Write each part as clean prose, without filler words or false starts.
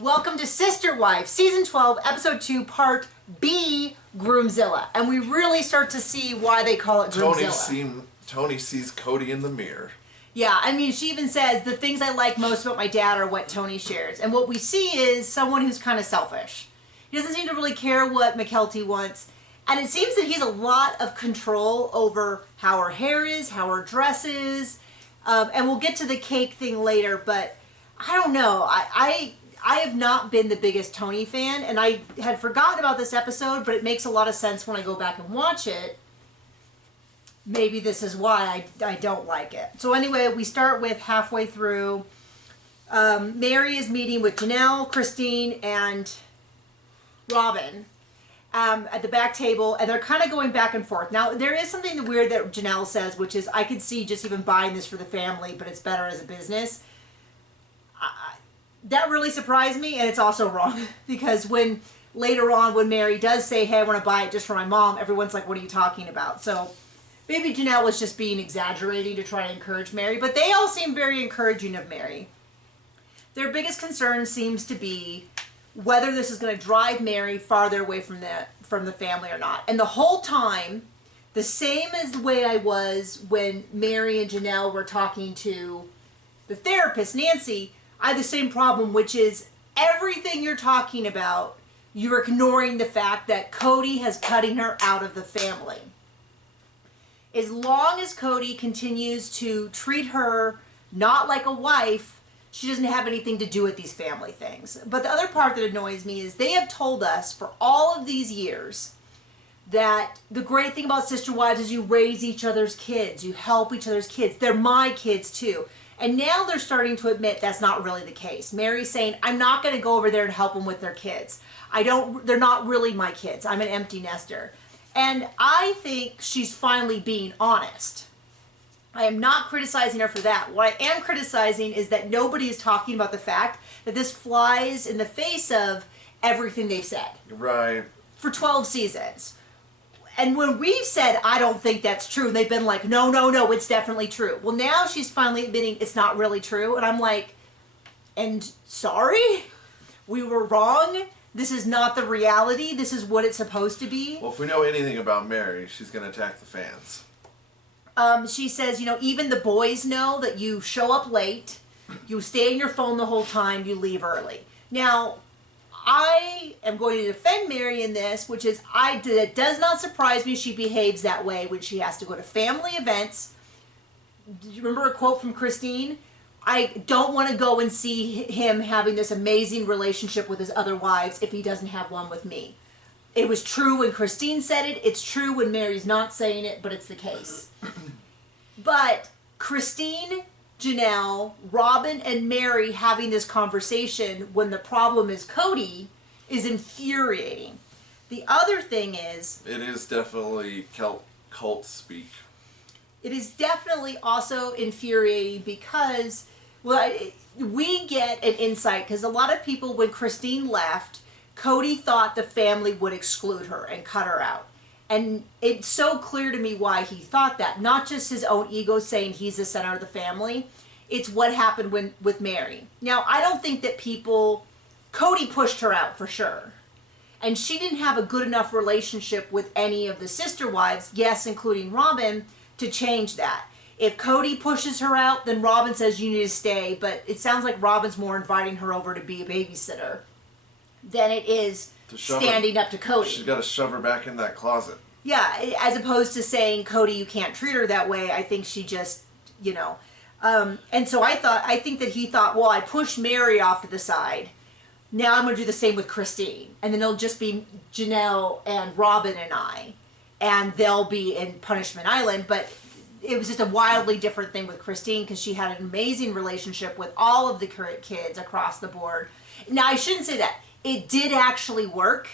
Welcome to Sister Wife, Season 12, Episode 2, Part B, Groomzilla. And we really start to see why they call it Groomzilla. Tony sees Cody in the mirror. Yeah, I mean, she even says, the things I like most about my dad are what Tony shares. And what we see is someone who's kind of selfish. He doesn't seem to really care what McKelty wants. And it seems that he has a lot of control over how her hair is, how her dress is. And we'll get to the cake thing later, but I don't know. I have not been the biggest Tony fan, and I had forgotten about this episode, but it makes a lot of sense when I go back and watch it. Maybe this is why I don't like it. So anyway, we start with halfway through. Mary is meeting with Janelle, Christine, and Robin at the back table, and they're kind of going back and forth. Now, there is something weird that Janelle says, which is, I could see just even buying this for the family, but it's better as a business. That really surprised me, and it's also wrong, because later on when Mary does say, hey, I want to buy it just for my mom, everyone's like, what are you talking about? So maybe Janelle was just being exaggerating to try to encourage Mary, but they all seem very encouraging of Mary. Their biggest concern seems to be whether this is going to drive Mary farther away from the family or not. And the whole time, the same as the way I was when Mary and Janelle were talking to the therapist, Nancy, I have the same problem, which is everything you're talking about, you're ignoring the fact that Cody has cutting her out of the family. As long as Cody continues to treat her not like a wife, she doesn't have anything to do with these family things. But the other part that annoys me is they have told us for all of these years that the great thing about Sister Wives is you raise each other's kids, you help each other's kids. They're my kids too. And now they're starting to admit that's not really the case. Mary's saying, I'm not going to go over there and help them with their kids. They're not really my kids. I'm an empty nester. And I think she's finally being honest. I am not criticizing her for that. What I am criticizing is that nobody is talking about the fact that this flies in the face of everything they've said. Right. For 12 seasons. And when we've said, I don't think that's true, they've been like, no, it's definitely true. Well, now she's finally admitting it's not really true. And I'm like, and sorry? We were wrong? This is not the reality? This is what it's supposed to be? Well, if we know anything about Mary, she's going to attack the fans. She says, even the boys know that you show up late, you stay on your phone the whole time, you leave early. Now, I am going to defend Mary in this, which is, it does not surprise me she behaves that way when she has to go to family events. Do you remember a quote from Christine? I don't want to go and see him having this amazing relationship with his other wives if he doesn't have one with me. It was true when Christine said it. It's true when Mary's not saying it, but it's the case. But Christine, Janelle, Robin, and Mary having this conversation when the problem is Cody is infuriating. The other thing is... It is definitely cult speak. It is definitely also infuriating because we get an insight, because a lot of people, when Christine left, Cody thought the family would exclude her and cut her out. And it's so clear to me why he thought that. Not just his own ego saying he's the center of the family. It's what happened with Mary. Now, I don't think that Cody pushed her out for sure. And she didn't have a good enough relationship with any of the sister wives, yes, including Robin, to change that. If Cody pushes her out, then Robin says you need to stay. But it sounds like Robin's more inviting her over to be a babysitter than it is standing up to Cody. She's got to shove her back in that closet. Yeah, as opposed to saying, Cody, you can't treat her that way. I think she just, and so I think that he thought, well, I pushed Mary off to the side. Now I'm going to do the same with Christine. And then it'll just be Janelle and Robin and I. And they'll be in Punishment Island. But it was just a wildly different thing with Christine, because she had an amazing relationship with all of the current kids across the board. Now, I shouldn't say that. It did actually work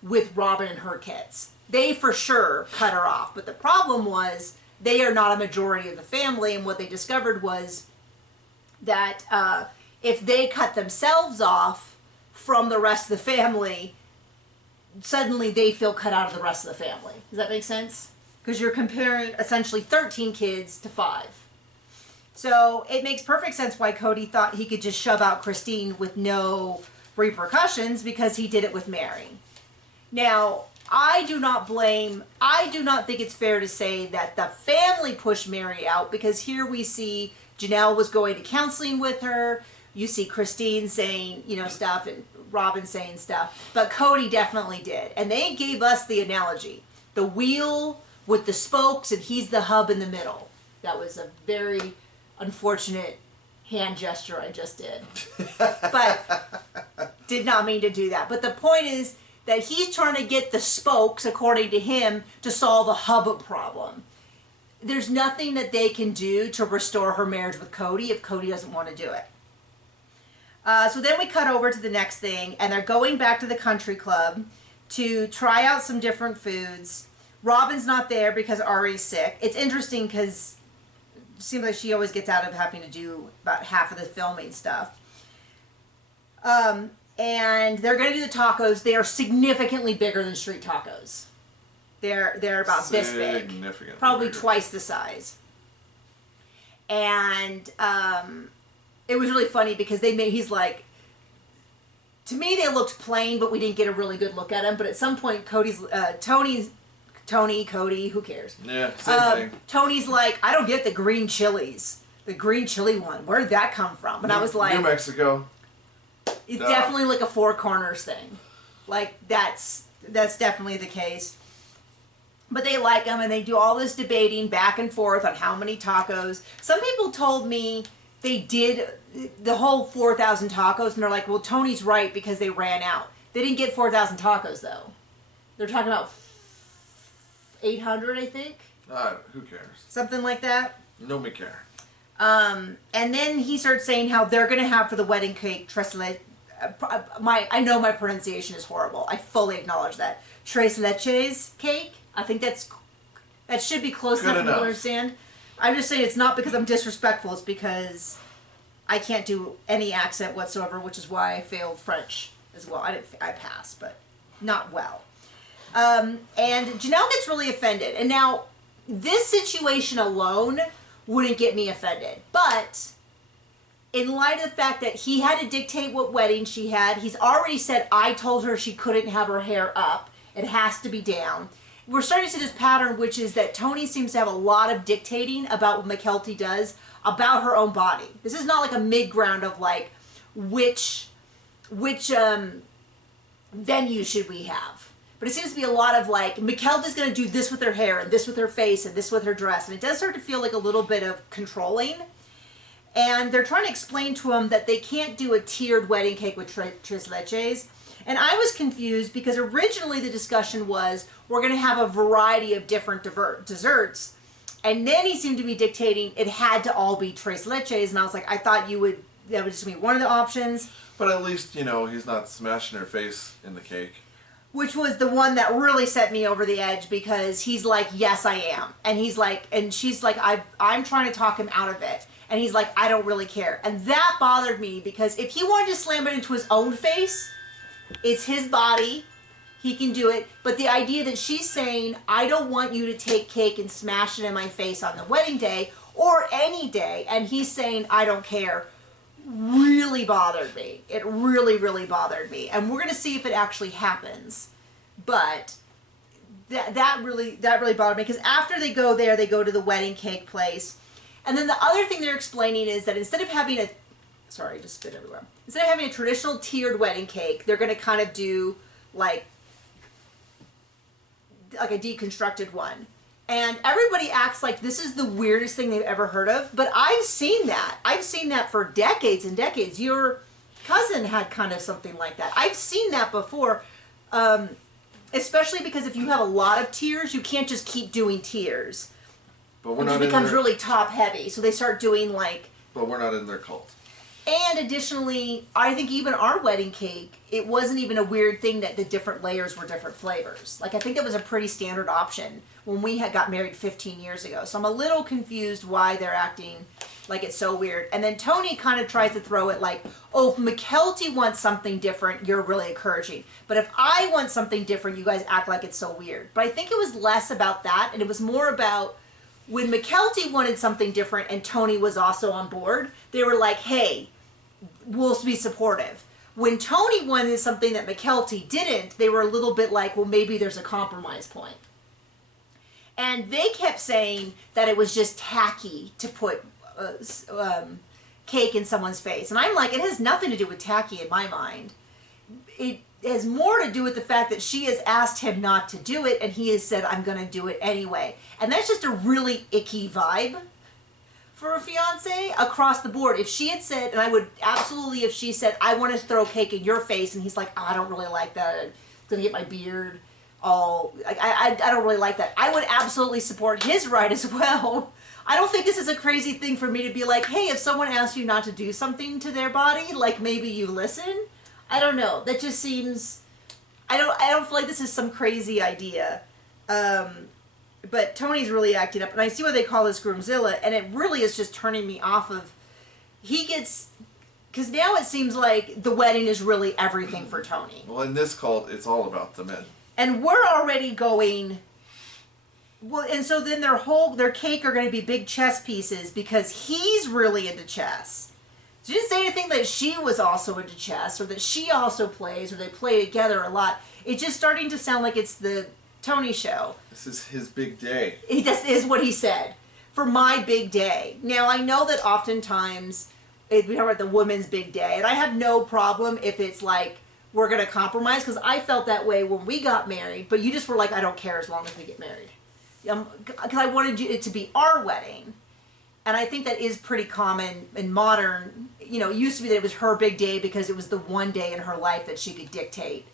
with Robin and her kids. They for sure cut her off. But the problem was they are not a majority of the family. And what they discovered was that if they cut themselves off from the rest of the family, suddenly they feel cut out of the rest of the family. Does that make sense? Because you're comparing essentially 13 kids to 5. So it makes perfect sense why Cody thought he could just shove out Christine with no repercussions because he did it with Mary. Now, I do not think it's fair to say that the family pushed Mary out, because here we see Janelle was going to counseling with her. You see Christine saying, stuff, and Robin saying stuff. But Cody definitely did. And they gave us the analogy. The wheel with the spokes, and he's the hub in the middle. That was a very unfortunate hand gesture I just did. But did not mean to do that. But the point is that he's trying to get the spokes, according to him, to solve a hub problem. There's nothing that they can do to restore her marriage with Cody if Cody doesn't want to do it. So then we cut over to the next thing, and they're going back to the country club to try out some different foods. Robin's not there because Ari's sick. It's interesting because it seems like she always gets out of having to do about half of the filming stuff. And they're going to do the tacos. They are significantly bigger than street tacos. They're about this big, probably bigger. Twice the size. And it was really funny because he's like, to me they looked plain, but we didn't get a really good look at them. But at some point, Cody, who cares? Yeah, same thing. Tony's like, I don't get the green chilies, the green chili one. Where did that come from? And I was like, New Mexico. It's definitely like a Four Corners thing. Like that's definitely the case. But they like them, and they do all this debating back and forth on how many tacos. Some people told me they did the whole 4,000 tacos, and they're like, well, Tony's right because they ran out. They didn't get 4,000 tacos, though. They're talking about 800, I think. Who cares? Something like that. No me care. And then he starts saying how they're going to have for the wedding cake, tres leches. I know my pronunciation is horrible. I fully acknowledge that. Tres leches cake. I think that should be close enough to understand. I'm just saying it's not because I'm disrespectful. It's because I can't do any accent whatsoever, which is why I failed French as well. I passed, but not well. And Janelle gets really offended. And now, this situation alone wouldn't get me offended. But in light of the fact that he had to dictate what wedding she had, he's already said, I told her she couldn't have her hair up. It has to be down. We're starting to see this pattern, which is that Tony seems to have a lot of dictating about what McKelty does about her own body. This is not like a mid-ground of like, which venue should we have? But it seems to be a lot of like, McKelty's going to do this with her hair, and this with her face, and this with her dress. And it does start to feel like a little bit of controlling. And they're trying to explain to him that they can't do a tiered wedding cake with tres leches. And I was confused because originally the discussion was we're going to have a variety of different desserts. And then he seemed to be dictating it had to all be tres leches. And I was like, I thought that would just be one of the options. But at least, he's not smashing her face in the cake. Which was the one that really set me over the edge, because he's like, yes, I am. And he's like, and she's like, I'm trying to talk him out of it. And he's like, I don't really care. And that bothered me, because if he wanted to slam it into his own face, it's his body. He can do it. But the idea that she's saying, I don't want you to take cake and smash it in my face on the wedding day or any day, and he's saying, I don't care, really bothered me. It really, really bothered me. And we're going to see if it actually happens. But that really bothered me, because after they go there, they go to the wedding cake place. And then the other thing they're explaining is that instead of having a, sorry, just spit everywhere. Instead of having a traditional tiered wedding cake, they're going to kind of do like a deconstructed one. And everybody acts like this is the weirdest thing they've ever heard of. But I've seen that. I've seen that for decades and decades. Your cousin had kind of something like that. I've seen that before. Especially because if you have a lot of tiers, you can't just keep doing tiers. But we're it not just becomes really top heavy. So they start doing like... But we're not in their cult. And additionally, I think even our wedding cake, it wasn't even a weird thing that the different layers were different flavors. Like, I think that was a pretty standard option when we had got married 15 years ago. So I'm a little confused why they're acting like it's so weird. And then Tony kind of tries to throw it like, oh, if McKelty wants something different, you're really encouraging. But if I want something different, you guys act like it's so weird. But I think it was less about that, and it was more about when McKelty wanted something different and Tony was also on board, they were like, hey, we'll be supportive. When Tony wanted something that McKelty didn't, they were a little bit like, well, maybe there's a compromise point. And they kept saying that it was just tacky to put cake in someone's face. And I'm like, it has nothing to do with tacky in my mind. It has more to do with the fact that she has asked him not to do it, and he has said, I'm going to do it anyway. And that's just a really icky vibe for a fiance across the board. If she had said, and I would absolutely, if she said, I want to throw cake in your face, and he's like, oh, I don't really like that, it's going to get my beard all, I don't really like that, I would absolutely support his right as well. I don't think this is a crazy thing for me to be like, hey, if someone asks you not to do something to their body, like maybe you listen. I don't know. That just seems, I don't feel like this is some crazy idea. But Tony's really acting up, and I see why they call this Groomzilla, and it really is just turning me off of, he gets, because now it seems like the wedding is really everything for Tony. Well, in this cult, it's all about the men. And we're already going, well, and so then their cake are going to be big chess pieces because he's really into chess. She didn't say anything that she was also into chess or that she also plays or they play together a lot. It's just starting to sound like it's the Tony show. This is his big day. This is what he said. For my big day. Now, I know that oftentimes we talk about the woman's big day, and I have no problem if it's like, we're going to compromise, because I felt that way when we got married, but you just were like, I don't care as long as we get married. Because I wanted it to be our wedding. And I think that is pretty common in modern, it used to be that it was her big day because it was the one day in her life that she could dictate.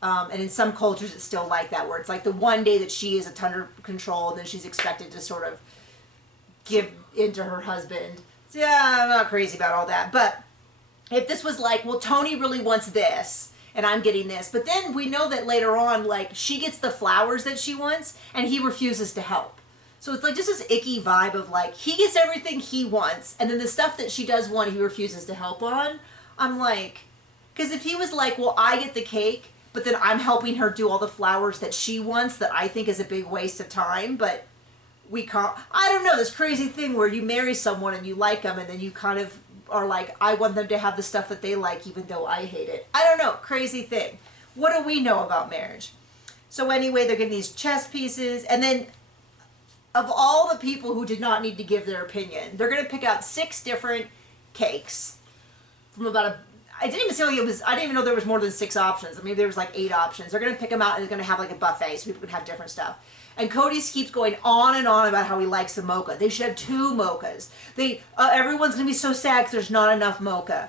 And in some cultures it's still like that, where it's like the one day that she is under control and then she's expected to sort of give in to her husband. So yeah, I'm not crazy about all that. But if this was like, well, Tony really wants this and I'm getting this. But then we know that later on, like, she gets the flowers that she wants and he refuses to help. So it's like just this icky vibe of like, he gets everything he wants, and then the stuff that she does want, he refuses to help on. I'm like, because if he was like, well, I get the cake, but then I'm helping her do all the flowers that she wants, that I think is a big waste of time, but we can't, I don't know, this crazy thing where you marry someone and you like them, and then you kind of are like, I want them to have the stuff that they like, even though I hate it. I don't know, crazy thing. What do we know about marriage? So anyway, they're getting these chess pieces, and then of all the people who did not need to give their opinion, they're going to pick out 6 different cakes from about I didn't even know there was more than 6 options. Maybe there was like 8 options. They're going to pick them out and they're going to have like a buffet so people can have different stuff. And Cody keeps going on and on about how he likes the mocha. They should have 2 mochas. Everyone's going to be so sad because there's not enough mocha.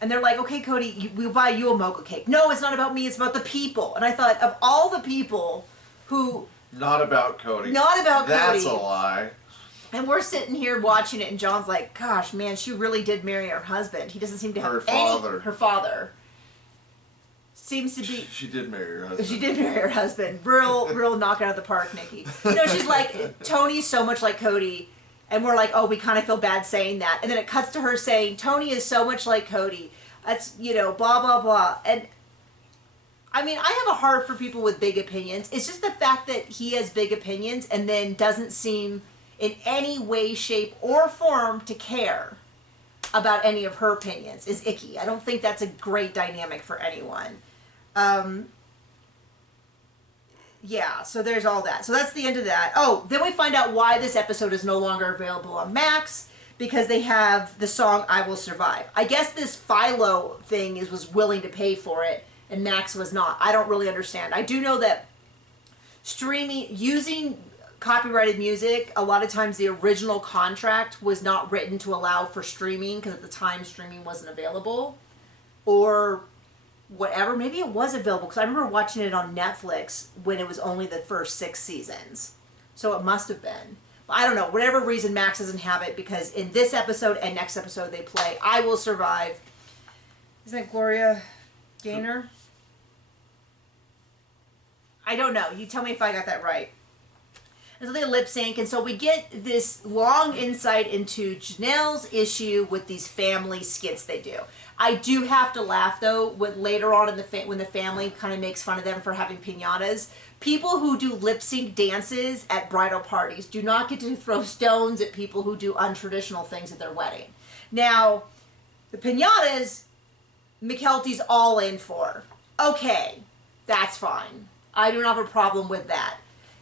And they're like, okay, Cody, we'll buy you a mocha cake. No, it's not about me. It's about the people. And I thought, of all the people who... Not about Cody. Not about Cody. That's a lie. And we're sitting here watching it, and John's like, gosh, man, she really did marry her husband. He doesn't seem to have her father. Seems to be... She did marry her husband. She did marry her husband. Real knock out of the park, Nikki. She's like, Tony's so much like Cody. And we're like, oh, we kind of feel bad saying that. And then it cuts to her saying, Tony is so much like Cody. That's, blah, blah, blah. And, I mean, I have a heart for people with big opinions. It's just the fact that he has big opinions and then doesn't seem in any way, shape, or form to care about any of her opinions is icky. I don't think that's a great dynamic for anyone. Yeah, so there's all that. So that's the end of that. Oh, then we find out why this episode is no longer available on Max, because they have the song I Will Survive. I guess this Philo thing was willing to pay for it, and Max was not. I don't really understand. I do know that using copyrighted music, a lot of times the original contract was not written to allow for streaming, because at the time streaming wasn't available, or whatever. Maybe it was available, because I remember watching it on Netflix when it was only the first 6 seasons. So it must have been. But I don't know. Whatever reason, Max doesn't have it, because in this episode and next episode they play I Will Survive. Isn't that Gloria Gaynor? I don't know. You tell me if I got that right. And so they lip sync, and so we get this long insight into Janelle's issue with these family skits they do. I do have to laugh though when later on in when the family kind of makes fun of them for having piñatas. People who do lip sync dances at bridal parties do not get to throw stones at people who do untraditional things at their wedding. Now, the piñatas McKelty's all in for. Okay, that's fine. I do not have a problem with that.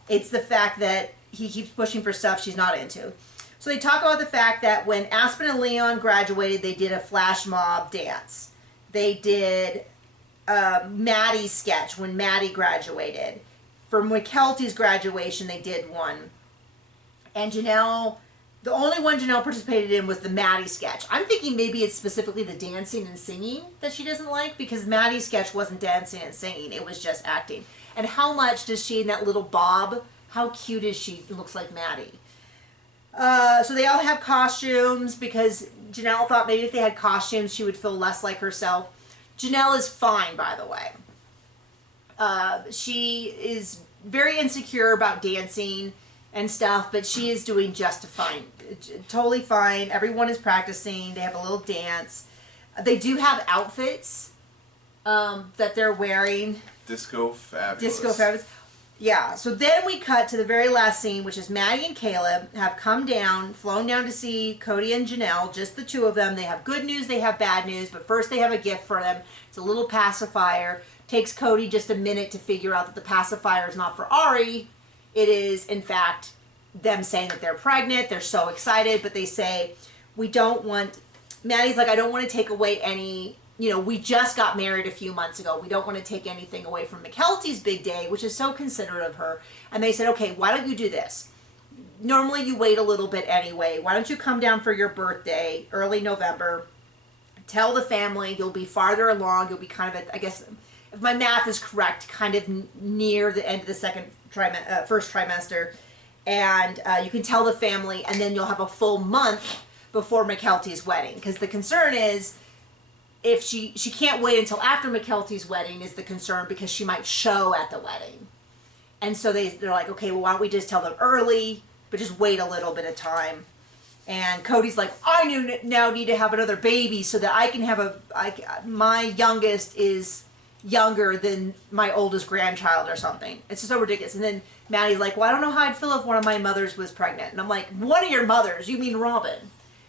It's the fact that he keeps pushing for stuff she's not into. So they talk about the fact that when Aspen and Leon graduated, they did a flash mob dance. They did Maddie's sketch when Maddie graduated. For McKelty's graduation, they did one. And Janelle, the only one Janelle participated in was the Maddie sketch. I'm thinking maybe it's specifically the dancing and singing that she doesn't like, because Maddie's sketch wasn't dancing and singing. It was just acting. And how much does she in that little bob, how cute is she? It looks like Maddie. So they all have costumes because Janelle thought maybe if they had costumes, she would feel less like herself. Janelle is fine, by the way. She is very insecure about dancing and stuff, but she is doing just fine. Totally fine. Everyone is practicing. They have a little dance. They do have outfits that they're wearing. Disco fabulous. Disco fabulous. Yeah, so then we cut to the very last scene, which is Maddie and Caleb have come down, flown down to see Cody and Janelle, just the two of them. They have good news, they have bad news, but first they have a gift for them. It's a little pacifier. Takes Cody just a minute to figure out that the pacifier is not for Ari. It is, in fact, them saying that they're pregnant. They're so excited, but they say, we don't want... Maddie's like, I don't want to take away any... You know, we just got married a few months ago. We don't want to take anything away from McKelty's big day, which is so considerate of her. And they said, okay, why don't you do this? Normally you wait a little bit anyway. Why don't you come down for your birthday, early November, tell the family, you'll be farther along, you'll be kind of at, I guess, if my math is correct, kind of near the end of the first trimester. And you can tell the family, and then you'll have a full month before McKelty's wedding. Because the concern is, if she can't wait until after McKelty's wedding is the concern, because she might show at the wedding. And so they're like, okay, well, why don't we just tell them early, but just wait a little bit of time. And Cody's like, I now need to have another baby so that I can have my youngest is younger than my oldest grandchild or something. It's just so ridiculous. And then Maddie's like, well, I don't know how I'd feel if one of my mothers was pregnant. And I'm like, one of your mothers? You mean Robin?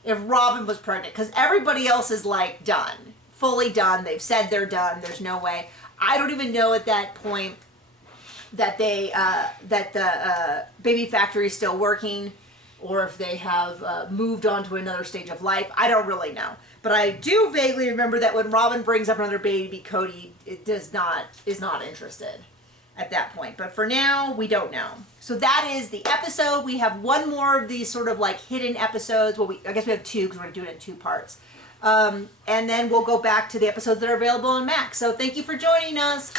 If Robin was pregnant, because everybody else is like done. Fully done. They've said they're done. There's no way. I don't even know at that point that the baby factory is still working, or if they have moved on to another stage of life. I don't really know. But I do vaguely remember that when Robin brings up another baby, Cody is not interested at that point. But for now, we don't know. So that is the episode. We have one more of these sort of like hidden episodes. Well, I guess we have two because we're going to do it in 2 parts. And then we'll go back to the episodes that are available on Max. So thank you for joining us.